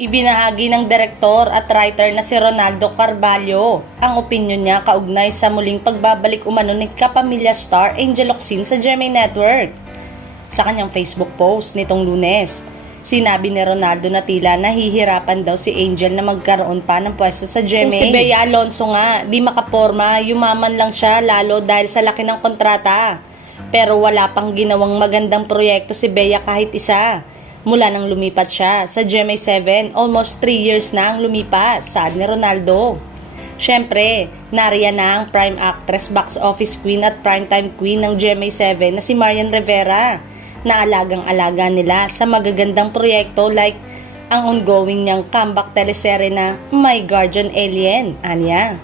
Ibinahagi ng direktor at writer na si Ronaldo Carvalho ang opinyon niya kaugnay sa muling pagbabalik umano ni kapamilya star Angel Locsin sa GMA Network. Sa kanyang Facebook post nitong Lunes, sinabi ni Ronaldo na tila nahihirapan daw si Angel na magkaroon pa ng pwesto sa GMA. Kung si Bea Alonzo nga, di makaporma, yumaman lang siya lalo dahil sa laki ng kontrata. Pero wala pang ginawang magandang proyekto si Bea kahit isa. Mula nang lumipat siya sa GMA7, almost 3 years na ang lumipas, saad ni Ronaldo. Siyempre, nariyan na ang prime actress, box office queen at primetime queen ng GMA7 na si Marian Rivera, na alagang-alaga nila sa magagandang proyekto like ang ongoing niyang comeback teleserye na My Guardian Alien, anya.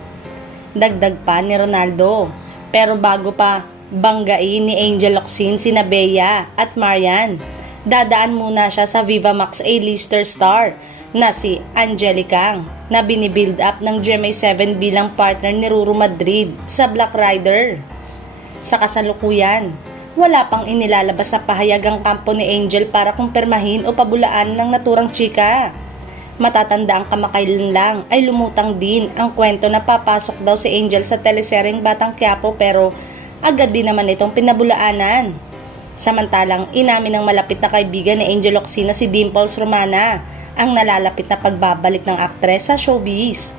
Dagdag pa ni Ronaldo, pero bago pa banggain ni Angel Locsin sina Bea at Marian, dadaan muna siya sa Viva Max A-lister star na si Angelica na binibuild up ng GMA7 bilang partner ni Ruru Madrid sa Black Rider. Sa kasalukuyan, wala pang inilalabas na pahayag ang kampo ni Angel para kumpirmahin o pabulaan ng naturang chika. Matatanda ang kamakailan lang ay lumutang din ang kwento na papasok daw si Angel sa teleseryeng Batang Quiapo pero agad din naman itong pinabulaanan. Samantalang inamin ng malapit na kaibigan ni Angel Locsin na si Dimples Romana ang nalalapit na pagbabalik ng aktres sa showbiz.